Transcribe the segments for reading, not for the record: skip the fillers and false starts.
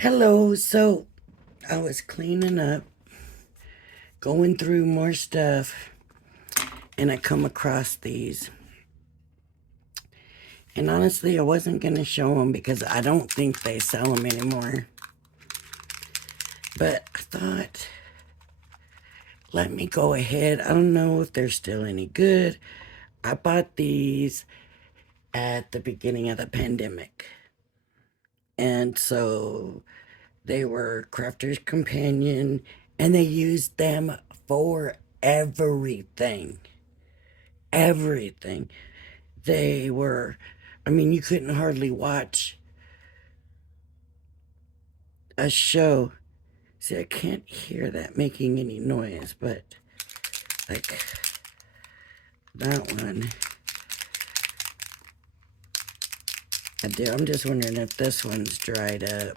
Hello. So I was cleaning up, going through more stuff, and I come across these. And honestly, I wasn't going to show them because I don't think they sell them anymore. But I thought, let me go ahead. I don't know if they're still any good. I bought these at the beginning of the pandemic. And so they were Crafter's Companion, and they used them for everything. Everything. They were, I mean, you couldn't hardly watch a show. See, I can't hear that making any noise, but like that one, I do. I'm just wondering if this one's dried up.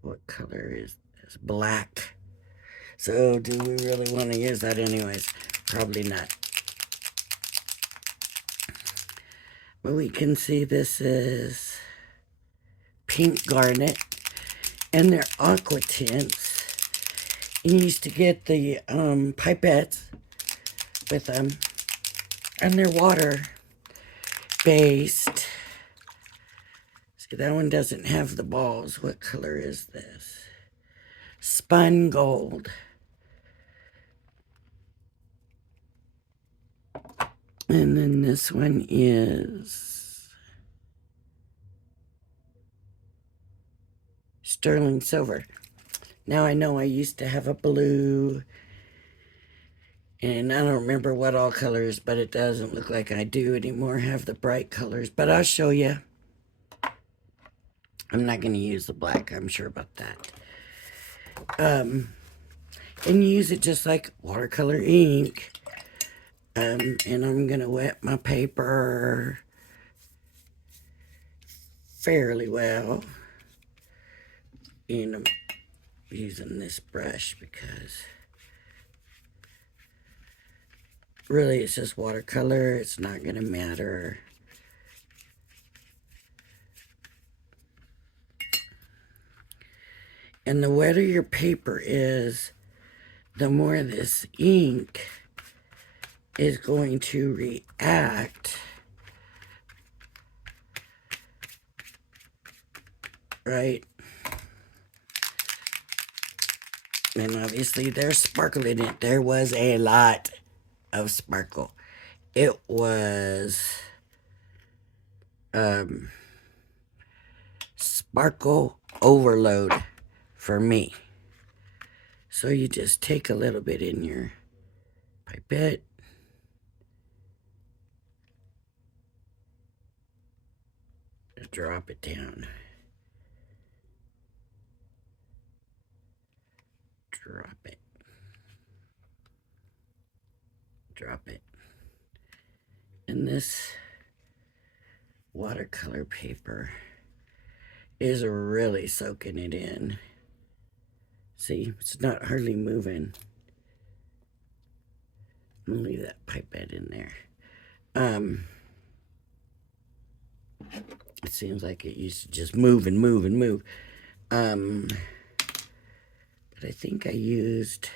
What color is this? Black. So, do we really want to use that anyways? Probably not. But we can see this is pink garnet, and they're aqua tints. You used to get the pipettes with them, and they're water based. See, that one doesn't have the balls. What color is this? Spun gold. And then this one is sterling silver. Now I know I used to have a blue, and I don't remember what all colors, but it doesn't look like I do anymore have the bright colors. But I'll show you. I'm not going to use the black. I'm sure about that. And use it just like watercolor ink. And I'm going to wet my paper fairly well. And I'm using this brush because really it's just watercolor. It's not going to matter. And the wetter your paper is, the more this ink is going to react. Right? And obviously there's sparkle in it. There was a lot of sparkle. It was sparkle overload for me. So you just take a little bit in your pipette. Drop it down. Drop it. Drop it. And this watercolor paper is really soaking it in. See, it's not hardly moving. I'm gonna leave that pipette in there. It seems like it used to just move and move and move. But I think I used,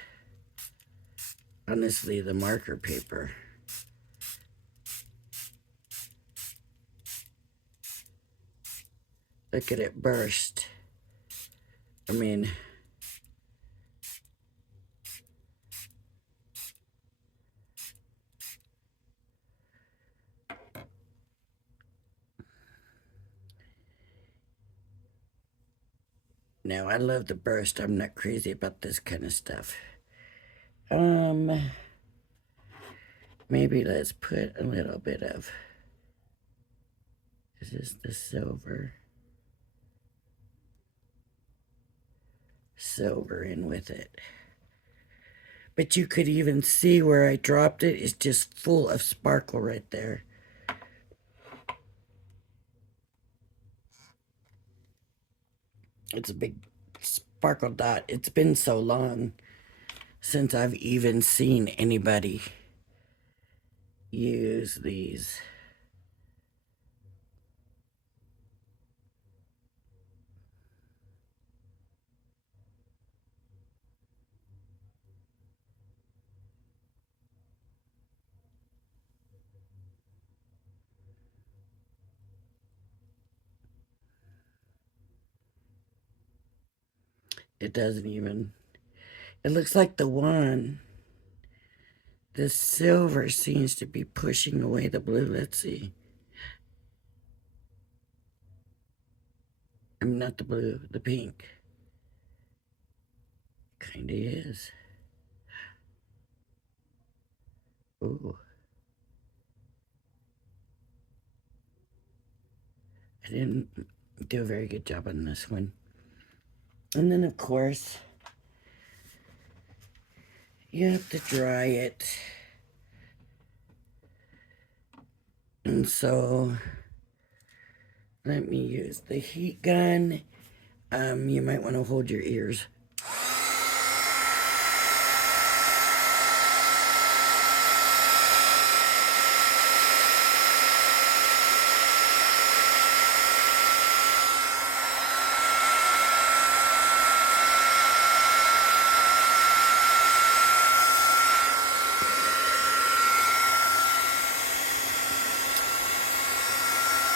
honestly, the marker paper. Look at it burst. I mean, now I love the burst. I'm not crazy about this kind of stuff. Maybe let's put a little bit of, is this the silver? Silver in with it. But you could even see where I dropped it. It's just full of sparkle right there. It's a big sparkle dot. It's been so long since I've even seen anybody use these. It doesn't even. It looks like the silver seems to be pushing away the blue. Let's see. I mean, not the blue, the pink. Kinda is. Ooh. I didn't do a very good job on this one. And then, of course, you have to dry it. And so, let me use the heat gun. You might want to hold your ears.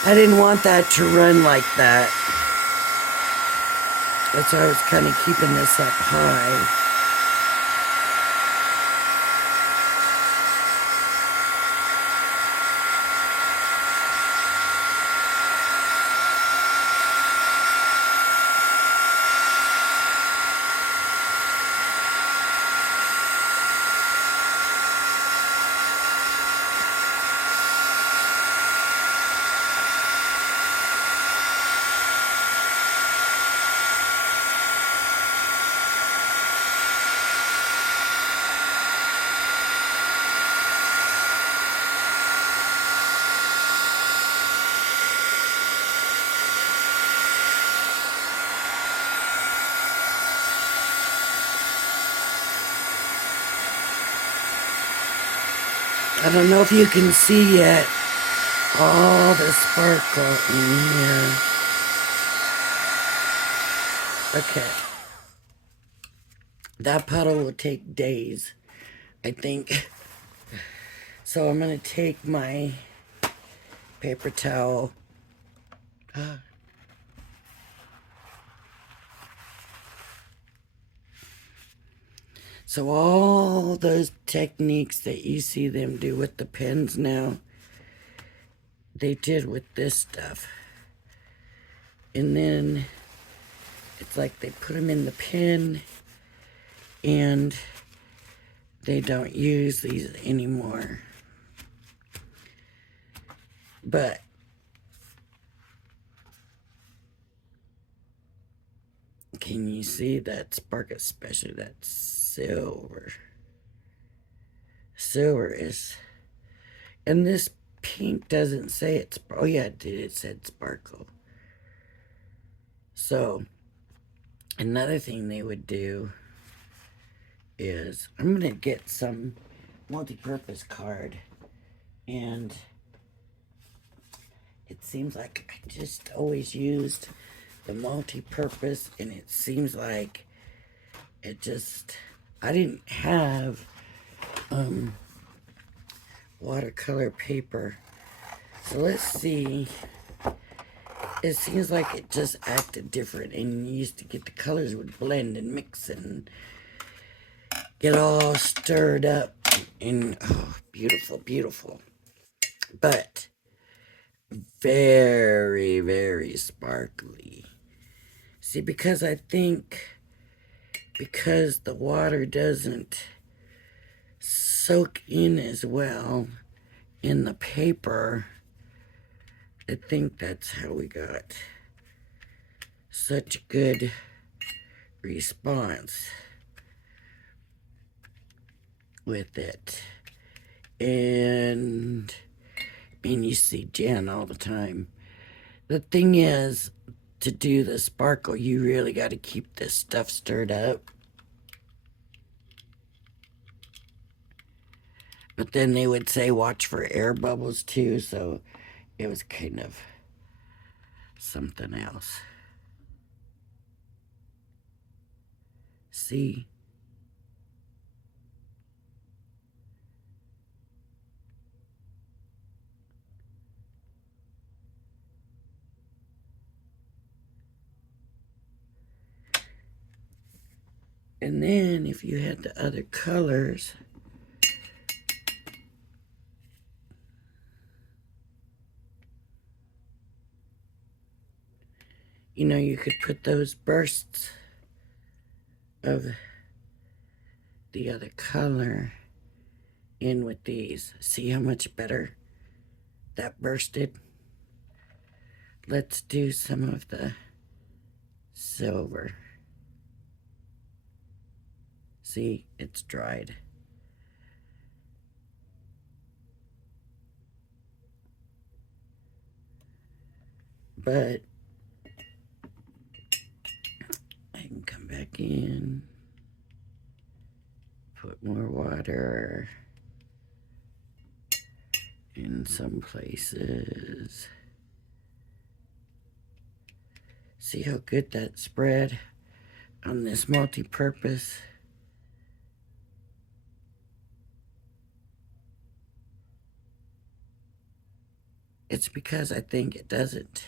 I didn't want that to run like that. That's why I was kind of keeping this up high. I don't know if you can see yet all the sparkle in here. Okay. That puddle will take days, I think. So I'm going to take my paper towel. So all those techniques that you see them do with the pens now, they did with this stuff. And then it's like they put them in the pen and they don't use these anymore. But can you see that spark, especially that silver? Silver is, and this pink doesn't say it's, oh yeah, it did, it said sparkle. So another thing they would do is, I'm gonna get some multi-purpose card, and it seems like I just always used the multi-purpose, and it seems like it just, I didn't have watercolor paper. So let's see. It seems like it just acted different, and you used to get the colors would blend and mix and get all stirred up, and oh, beautiful, beautiful. But very, very sparkly. See, because I think because the water doesn't soak in as well in the paper, I think that's how we got such good response with it. And I mean, you see Jen all the time. The thing is, to do the sparkle, you really got to keep this stuff stirred up. But then they would say watch for air bubbles too, so it was kind of something else. See? And then if you had the other colors, you know, you could put those bursts of the other color in with these. See how much better that bursted? Let's do some of the silver. See, it's dried. But I can come back in, put more water in some places. See how good that spread on this multi-purpose. It's because I think it doesn't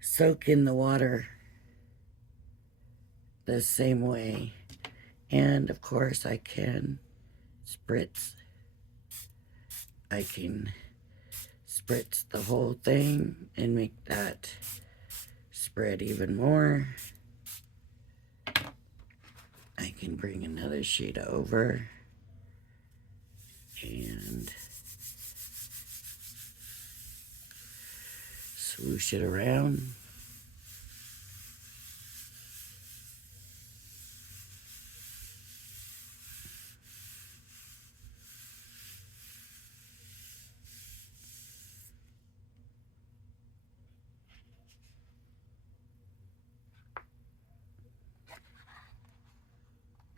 soak in the water the same way. And of course I can spritz. I can spritz the whole thing and make that spread even more. I can bring another sheet over and swoosh it around.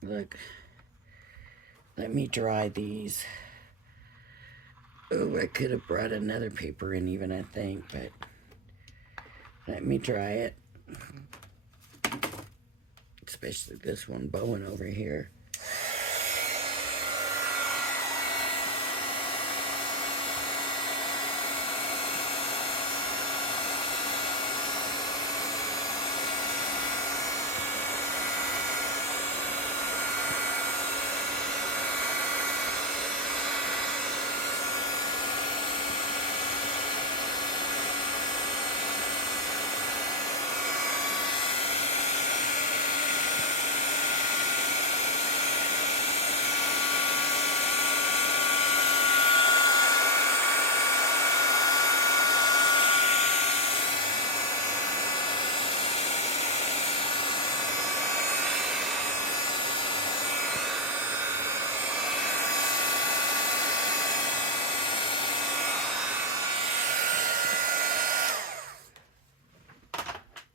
Look, let me dry these. Oh, I could have brought another paper in even, I think, but let me dry it. Especially this one bowing over here.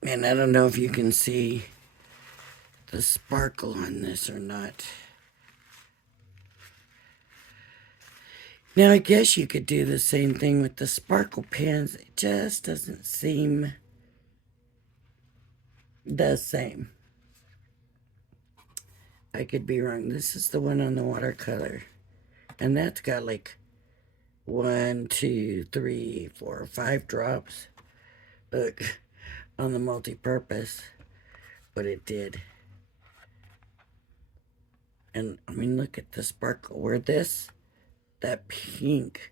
And I don't know if you can see the sparkle on this or not. Now, I guess you could do the same thing with the sparkle pens. It just doesn't seem the same. I could be wrong. This is the one on the watercolor. And that's got like 1, 2, 3, 4, 5 drops. Look, on the multi-purpose. But it did. And I mean, look at the sparkle. Where this, that pink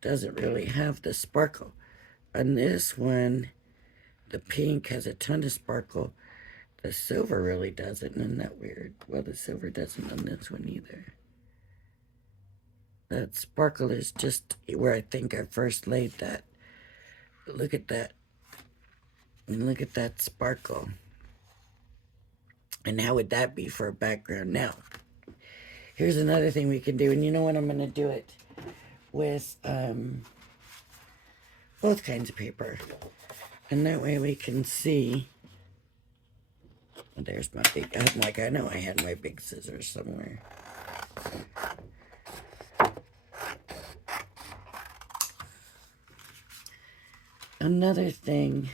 doesn't really have the sparkle. On this one, the pink has a ton of sparkle. The silver really doesn't. Isn't that weird? Well, the silver doesn't on this one either. That sparkle is just where I think I first laid that. But look at that. And look at that sparkle. And how would that be for a background? Now, here's another thing we can do. And you know what? I'm going to do it with both kinds of paper. And that way we can see. There's my big, I'm like, I know I had my big scissors somewhere. Another thing.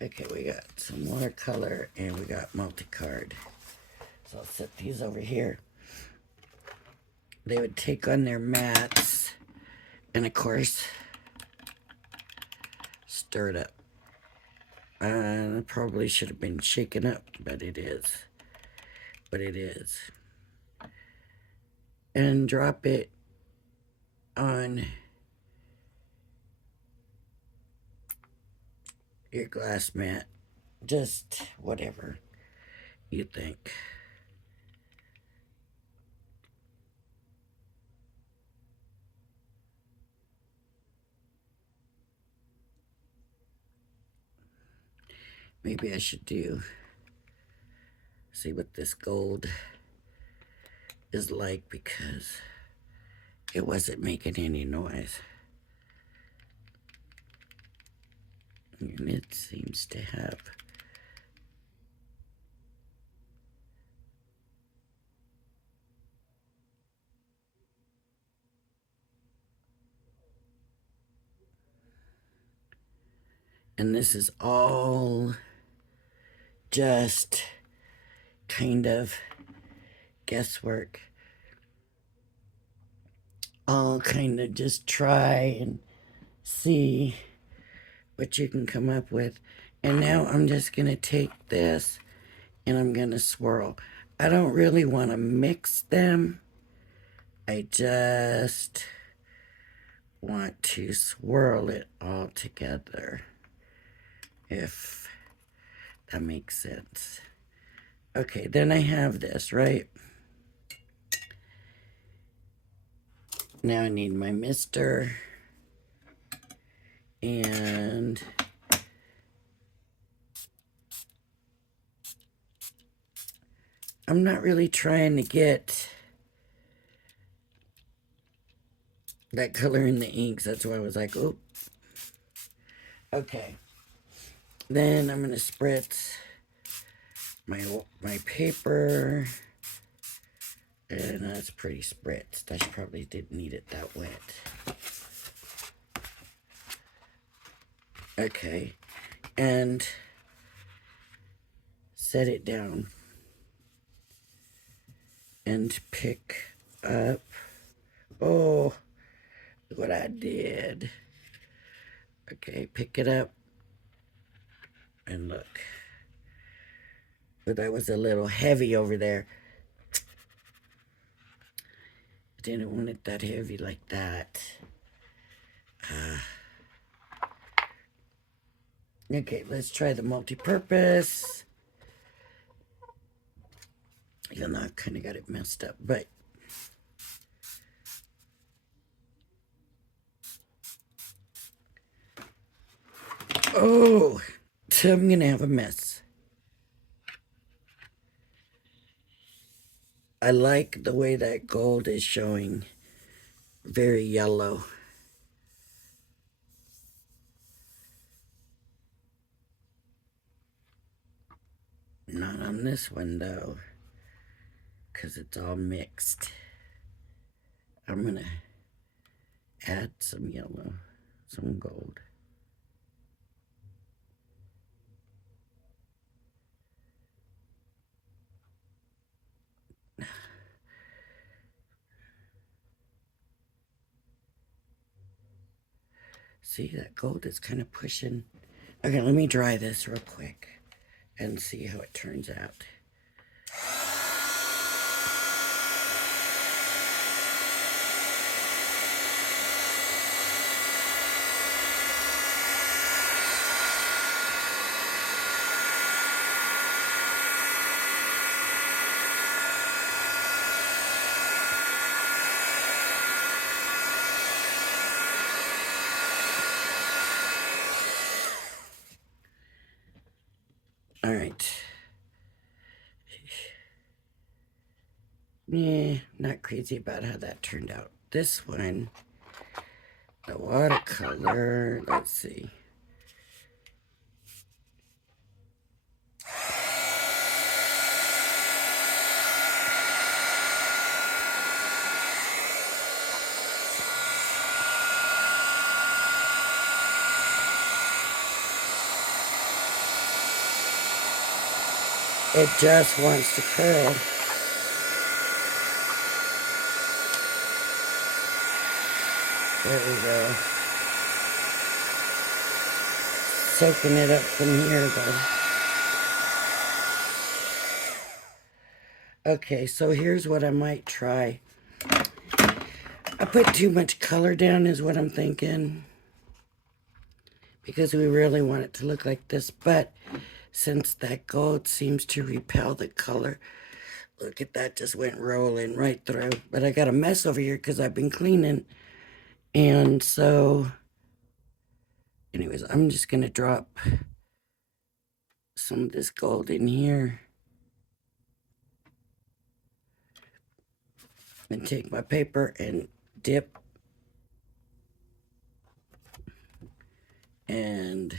Okay, we got some watercolor and we got multi-card. So I'll set these over here. They would take on their mats and of course stir it up. Probably should have been shaken up, but it is. But it is. And drop it on your glass mat. Just whatever you think. Maybe I should see what this gold is like, because it wasn't making any noise. And it seems to have. And this is all just kind of guesswork. I'll kind of just try and see what you can come up with. And now I'm just going to take this and I'm going to swirl. I don't really want to mix them. I just want to swirl it all together, if that makes sense. Okay, then I have this, right? Now I need my mister. And I'm not really trying to get that color in the inks. That's why I was like, oh. Okay. Then I'm going to spritz my paper. And that's pretty spritzed. I probably didn't need it that wet. Okay. And set it down. And pick up. Oh, look what I did. Okay, pick it up. And look. But that was a little heavy over there. I didn't want it that heavy like that. Okay, let's try the multi-purpose. Even though I kind of got it messed up, but oh, so I'm gonna have a mess. I like the way that gold is showing. Very yellow. Not on this one though, because it's all mixed. I'm gonna add some yellow, some gold. See, that gold is kind of pushing. Okay, let me dry this real quick and see how it turns out. All right. Yeah, not crazy about how that turned out. This one, the watercolor, let's see. It just wants to curl. There we go. soaking it up from here, though. Okay, so here's what I might try. I put too much color down is what I'm thinking, because we really want it to look like this, but since that gold seems to repel the color, look at that, just went rolling right through. But I got a mess over here because I've been cleaning, and so anyways, I'm just gonna drop some of this gold in here and take my paper and dip and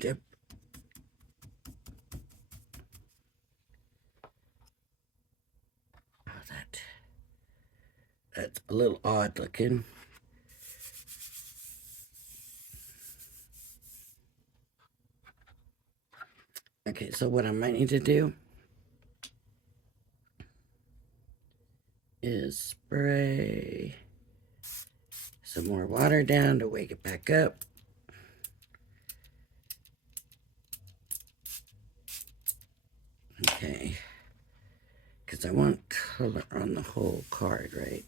dip. Oh, that's a little odd looking. Okay, so what I might need to do is spray some more water down to wake it back up. Okay, because I want color on the whole card, right?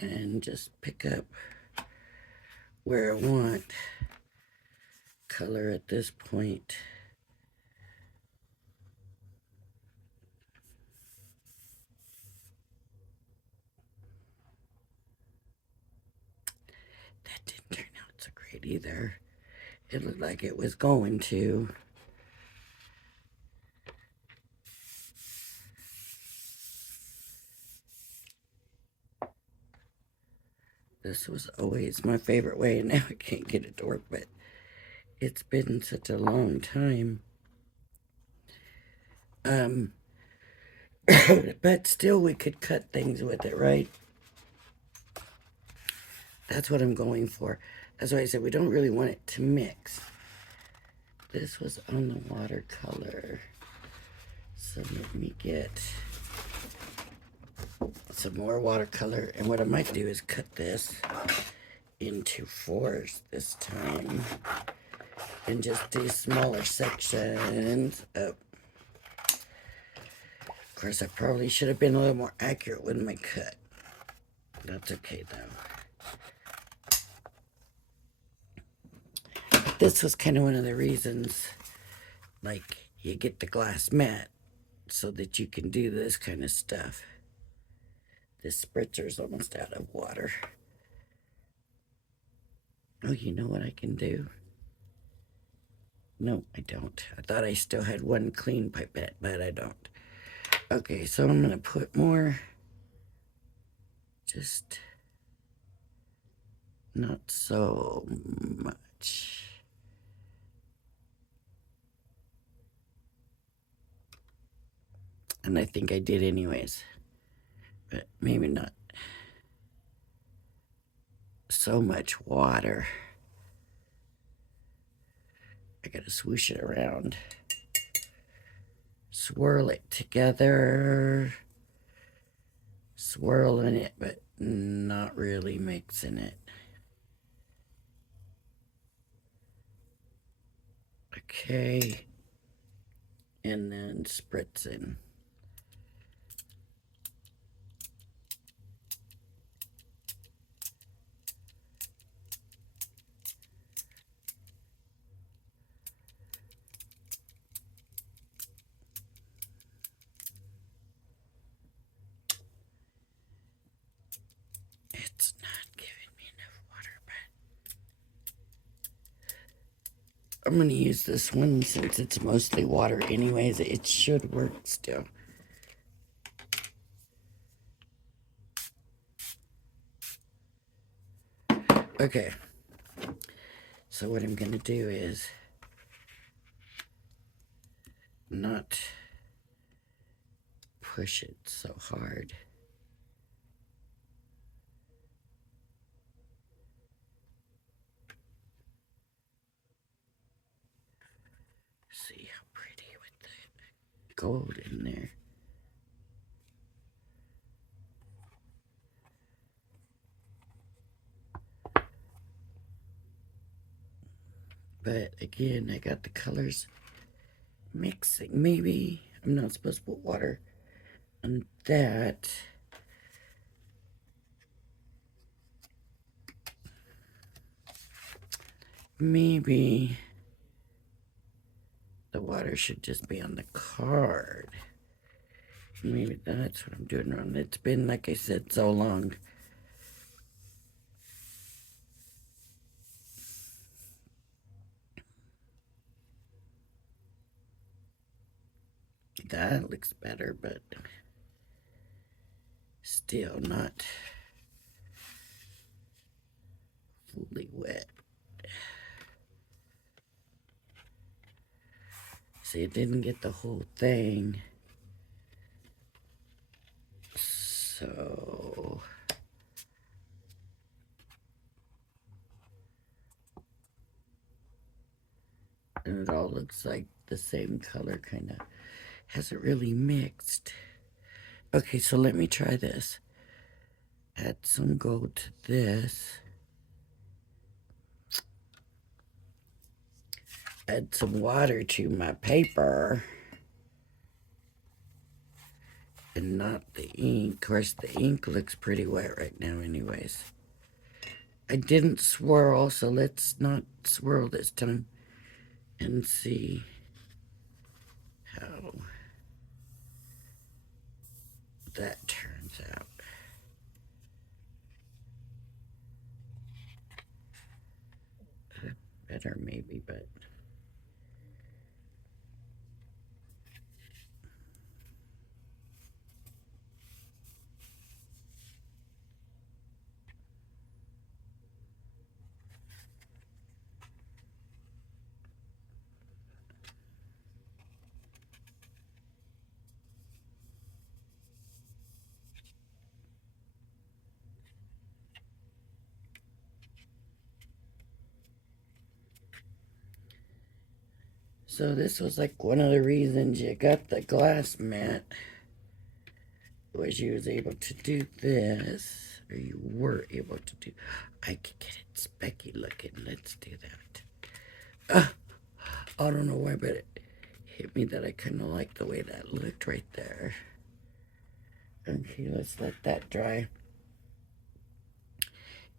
And just pick up where I want color at this point. That didn't turn out so great either. It looked like it was going to. This was always my favorite way, and now I can't get it to work, but it's been such a long time. But still we could cut things with it, right? That's what I'm going for. That's why I said we don't really want it to mix. This was on the watercolor. So let me get some more watercolor. And what I might do is cut this into fours this time. And just do smaller sections. Of course, I probably should have been a little more accurate with my cut. That's okay, though. This was kind of one of the reasons, like, you get the glass mat so that you can do this kind of stuff. This spritzer's almost out of water. Oh, you know what I can do? No, I don't. I thought I still had one clean pipette, but I don't. Okay, so I'm going to put more. Just not so much. And I think I did anyways. But maybe not so much water. I gotta swoosh it around. Swirl it together. Swirling it, but not really mixing it. Okay. And then spritzing. It's not giving me enough water, but I'm going to use this one since it's mostly water anyways. It should work still. Okay. So what I'm going to do is not push it so hard. see how pretty with the gold in there. But again, I got the colors mixing. Maybe I'm not supposed to put water on that. Maybe the water should just be on the card. Maybe that's what I'm doing wrong. It's been, like I said, so long. That looks better, but still not fully wet. See, it didn't get the whole thing. So and it all looks like the same color, kind of. Hasn't really mixed. Okay, so let me try this. Add some gold to this. Add some water to my paper. And not the ink. Of course, the ink looks pretty wet right now anyways. I didn't swirl, so let's not swirl this time and see how that turns out. Better maybe, but so this was like one of the reasons you got the glass mat, was you was able to do this, or you were able to do. I could get it specky looking. Let's do that. I don't know why, but it hit me that I kind of like the way that looked right there. Okay, let's let that dry.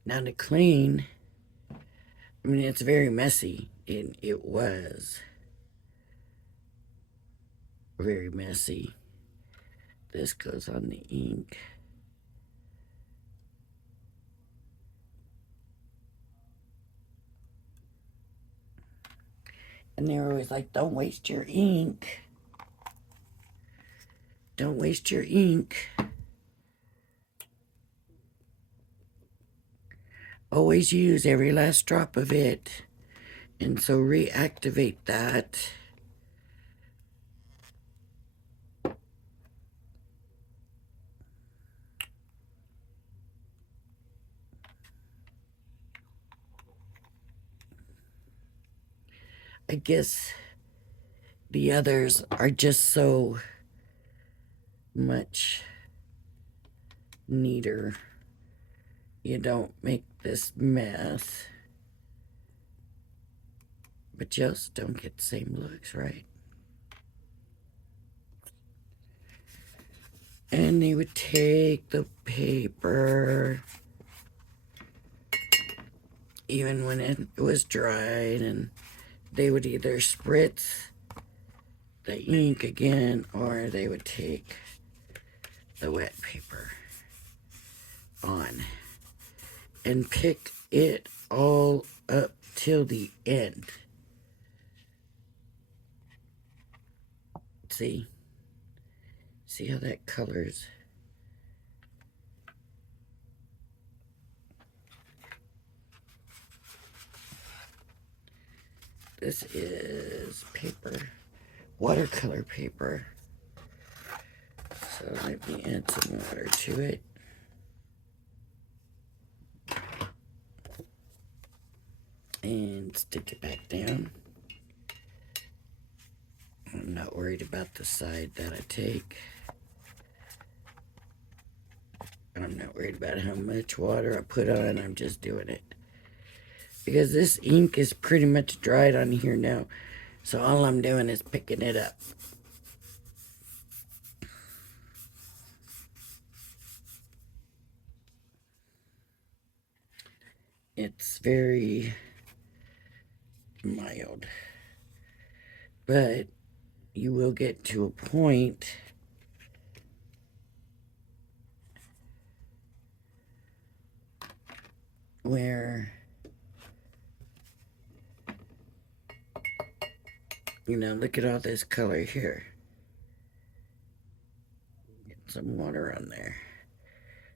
Now to clean, I mean, it's very messy, and it was very messy. This goes on the ink. And they were always like, don't waste your ink. Don't waste your ink. Always use every last drop of it. And so reactivate that. I guess the others are just so much neater. You don't make this mess. But you also don't get the same looks, right? And they would take the paper, even when it was dried, and they would either spritz the ink again, or they would take the wet paper on and pick it all up till the end. See how that colors. This is paper, watercolor paper. So let me add some water to it. And stick it back down. worried about the side that I take. I'm not worried about how much water I put on. I'm just doing it. Because this ink is pretty much dried on here now. So all I'm doing is picking it up. It's very mild. But you will get to a point where, you know, look at all this color here. Get some water on there.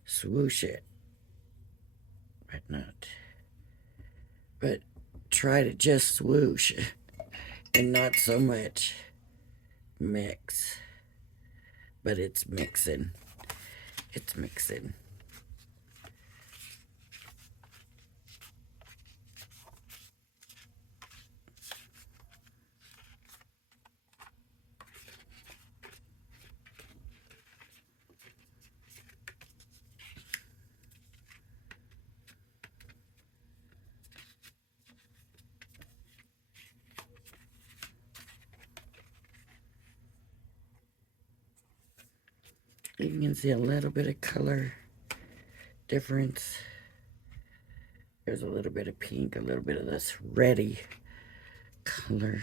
Swoosh it. But not. But try to just swoosh and not so much mix. But it's mixing. It's mixing. You can see a little bit of color difference. There's a little bit of pink, a little bit of this reddy color.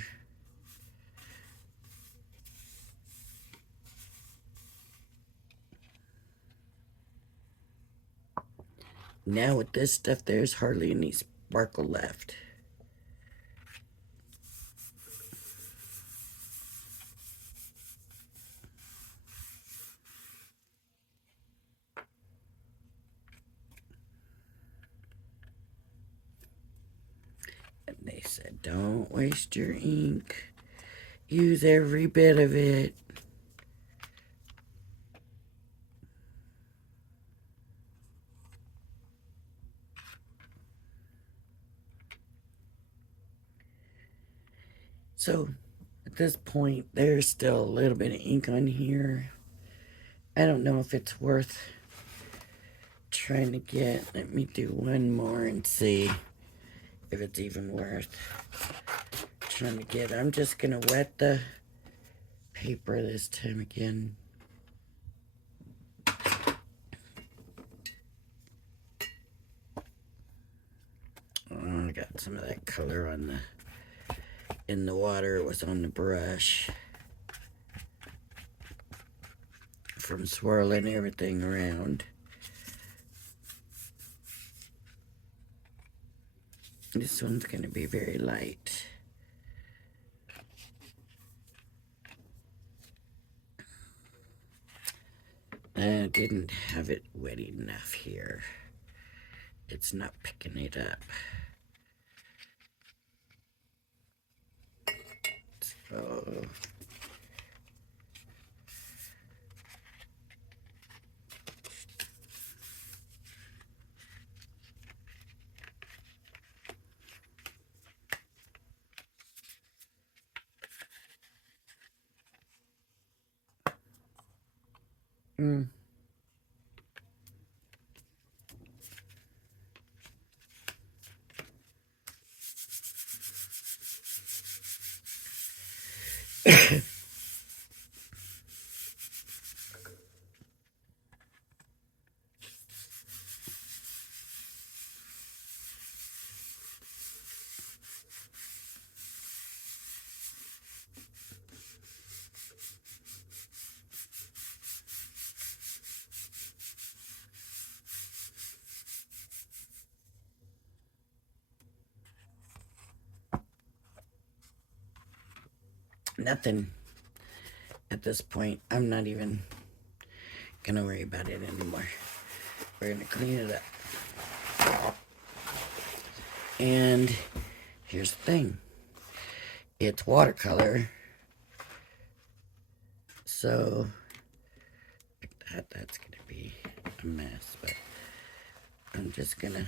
Now with this stuff, there's hardly any sparkle left. And they said, don't waste your ink. Use every bit of it. So at this point, there's still a little bit of ink on here. I don't know if it's worth trying to get. Let me do one more and see if it's even worth trying to get. I'm just gonna wet the paper this time again. Oh, I got some of that color on in the water. It was on the brush from swirling everything around. This one's going to be very light. I didn't have it wet enough here. It's not picking it up. So nothing at this point. I'm not even gonna worry about it anymore. We're gonna clean it up. And here's the thing. It's watercolor. So that's gonna be a mess, but I'm just gonna,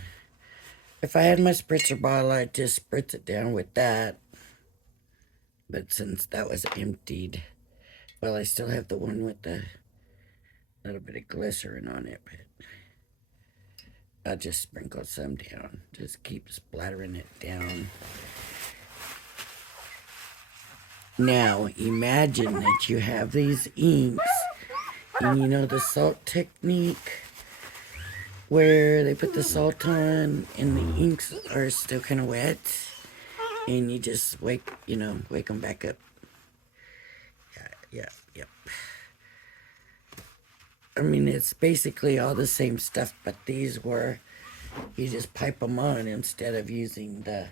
if I had my spritzer bottle, I'd just spritz it down with that. But since that was emptied, Well, I still have the one with the little bit of glycerin on it, but I'll just sprinkle some down. Just keep splattering it down. Now, imagine that you have these inks, and you know the salt technique where they put the salt on and the inks are still kind of wet, and you just wake them back up. Yeah. I mean, it's basically all the same stuff, but these were, you just pipe them on instead of using the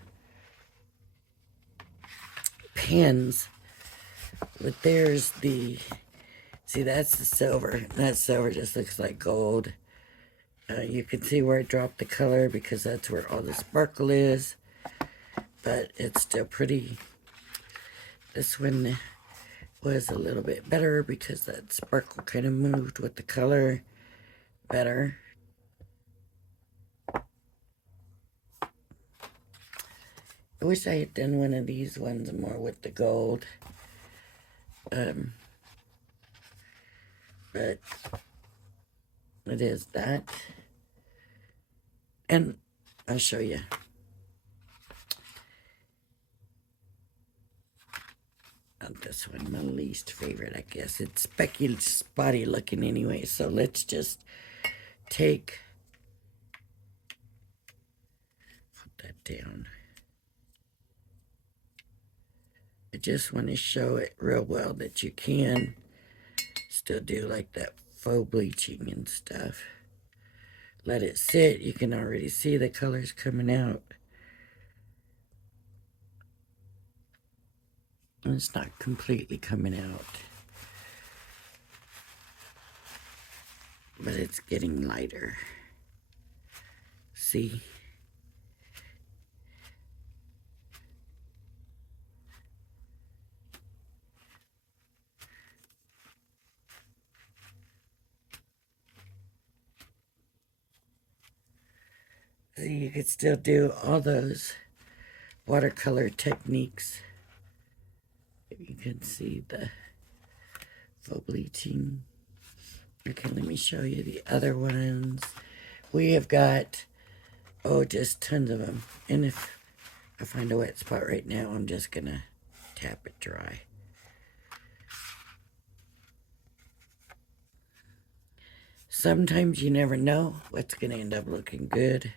pens. But there's see, that's the silver. That silver just looks like gold. You can see where it dropped the color because that's where all the sparkle is. But it's still pretty. This one was a little bit better because that sparkle kind of moved with the color better. I wish I had done one of these ones more with the gold. But it is that. And I'll show you. This one, my least favorite, I guess. It's specky, spotty looking anyway, so let's just put that down. I just want to show it real well that you can still do like that faux bleaching and stuff. Let it sit. You can already see the colors coming out. And it's not completely coming out, but it's getting lighter. See? See, you could still do all those watercolor techniques. You can see the faux bleaching. Okay, let me show you the other ones. We have got, just tons of them. And if I find a wet spot right now, I'm just gonna tap it dry. Sometimes you never know what's gonna end up looking good.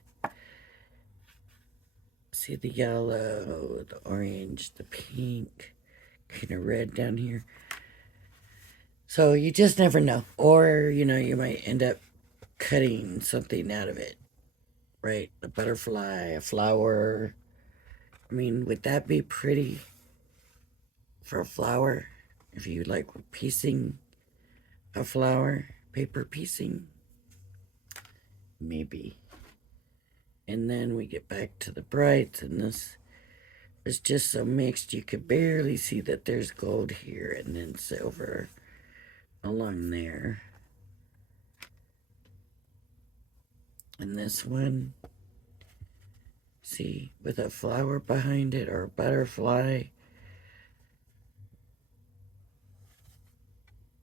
See the yellow, the orange, the pink, kind of red down here. So you just never know. Or, you might end up cutting something out of it, right? A butterfly, a flower. I mean, would that be pretty for a flower? If you like piecing a flower, paper piecing, maybe. And then we get back to the brights, and this is just so mixed you could barely see that there's gold here and then silver along there. And this one, see, with a flower behind it or a butterfly.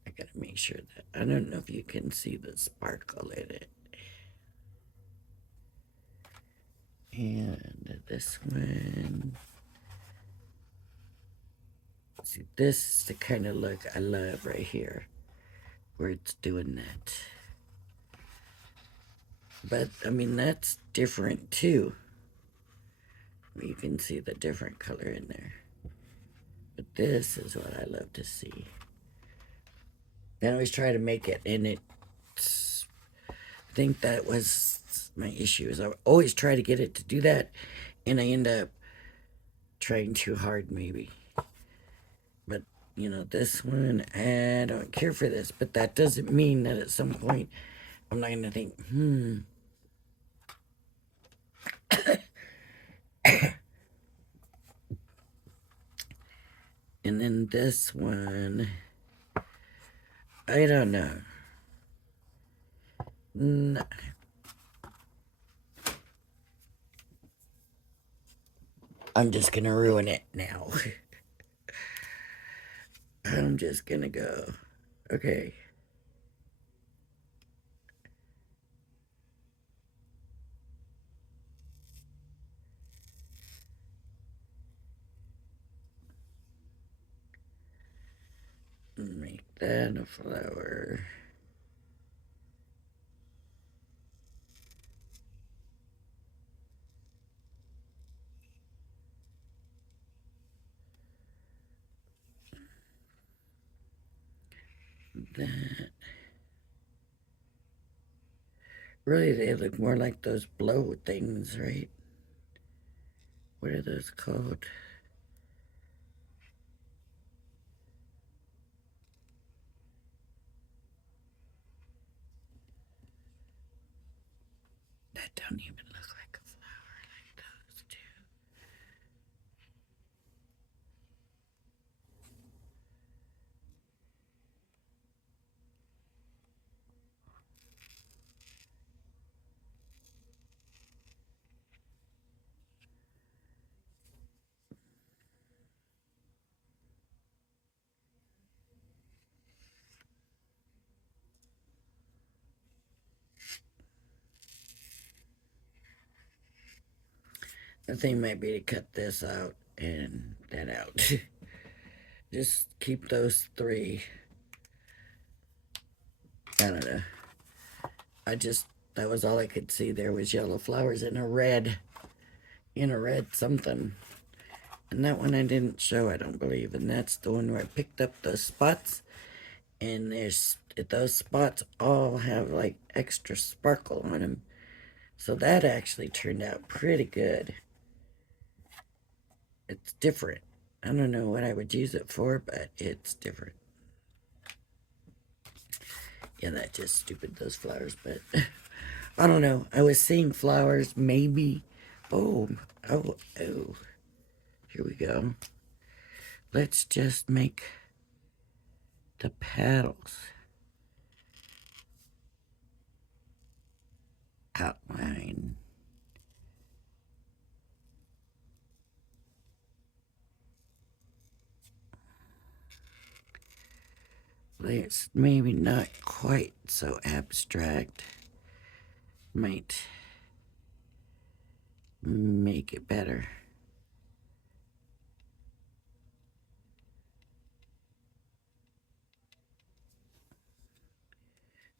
I gotta make sure that, I don't know if you can see the sparkle in it. And this one, see, this is the kind of look I love right here, where it's doing that. But, I mean, that's different too. You can see the different color in there. But this is what I love to see. I always try to make it, and it's, I think that was my issue, is I always try to get it to do that, and I end up trying too hard maybe. But, this one, I don't care for this, but that doesn't mean that at some point I'm not going to think, And then this one, I don't know. No. I'm just going to ruin it now. I'm just gonna go. Okay. Make that a flower. That. Really, they look more like those blow things, right? What are those called? That don't even look like a flower like those two. The thing might be to cut this out and that out. Just keep those three. I don't know. That was all I could see. There was yellow flowers in a red something. And that one I didn't show, I don't believe. And that's the one where I picked up those spots. And those spots all have like extra sparkle on them. So that actually turned out pretty good. It's different. I don't know what I would use it for, but it's different. Yeah, that's just stupid, those flowers, but I don't know. I was seeing flowers, maybe. Oh, oh. Here we go. Let's just make the petals outline. It's maybe not quite so abstract. Might make it better.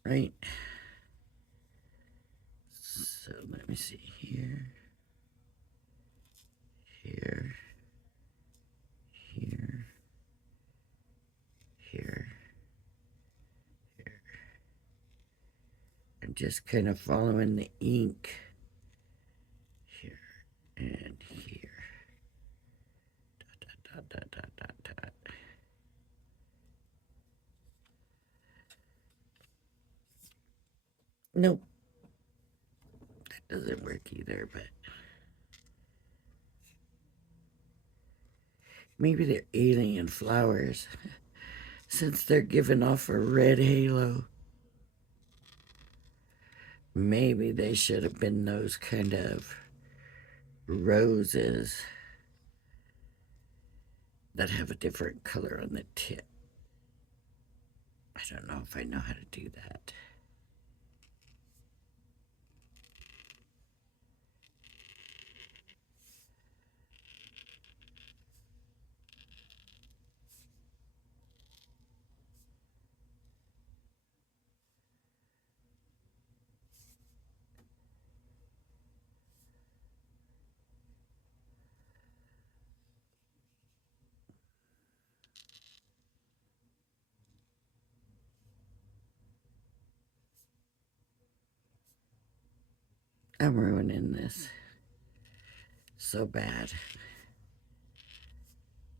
Right? So let me see here. Here. Here. Here. I'm just kind of following the ink here and here. Dot, dot, dot, dot, dot, dot. Nope. That doesn't work either, but maybe they're alien flowers since they're giving off a red halo. Maybe they should have been those kind of roses that have a different color on the tip. I don't know if I know how to do that. I'm ruining this so bad.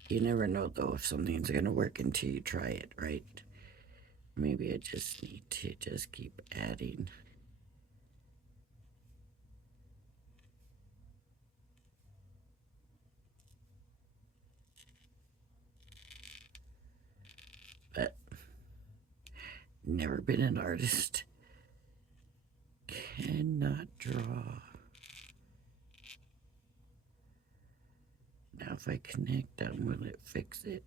You never know, though, if something's going to work until you try it, right? Maybe I just need to just keep adding. But never been an artist. Cannot draw. Now if I connect them, will it fix it?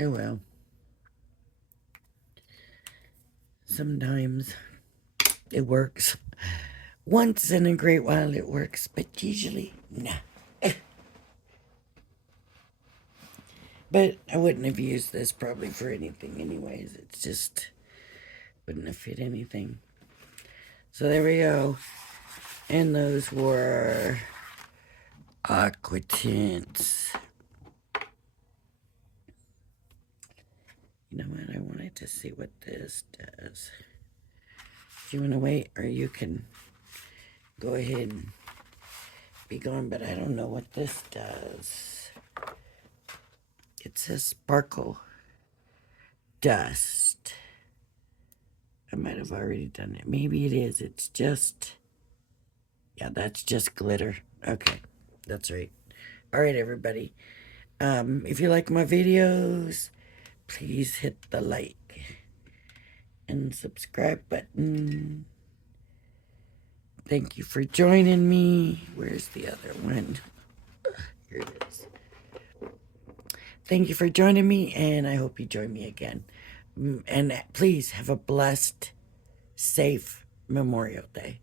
Oh well. Sometimes it works. Once in a great while it works, but usually, nah. But I wouldn't have used this probably for anything anyways. It's just wouldn't have fit anything. So there we go. And those were Aqua Tints. You know what? I wanted to see what this does. Do you want to wait, or you can go ahead and be gone, but I don't know what this does. It says sparkle dust. I might have already done it. Maybe it is. It's just, yeah, that's just glitter. Okay, that's right. All right, everybody. If you like my videos, please hit the like and subscribe button. Thank you for joining me. Where's the other one? Here it is. Thank you for joining me, and I hope you join me again. And please have a blessed, safe Memorial Day.